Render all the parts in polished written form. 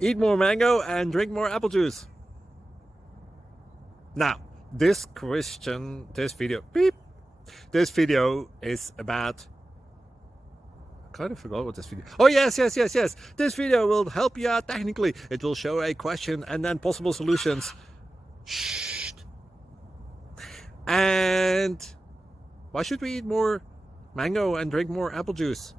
Eat more mango and drink more apple juice. Now, this video is about, I kind of forgot what this video. Oh, yes. This video will help you out technically. It will show a question and then possible solutions. Shh. And why should we eat more mango and drink more apple juice?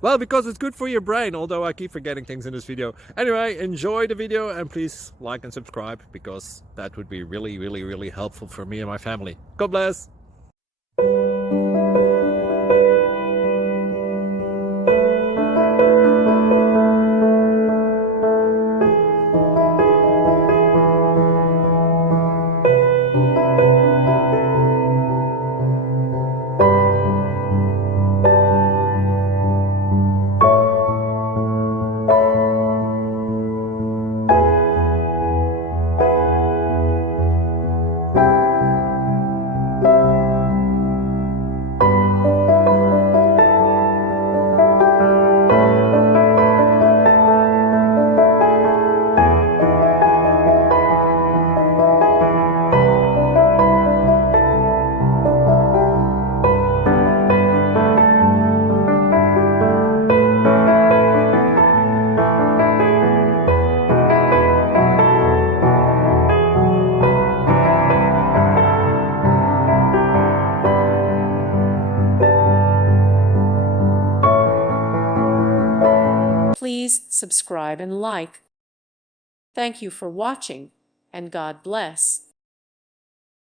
Well, because it's good for your brain, although I keep forgetting things in this video. Anyway, enjoy the video and please like and subscribe, because that would be really helpful for me and my family. God bless! Please subscribe and like. Thank you for watching, and God bless.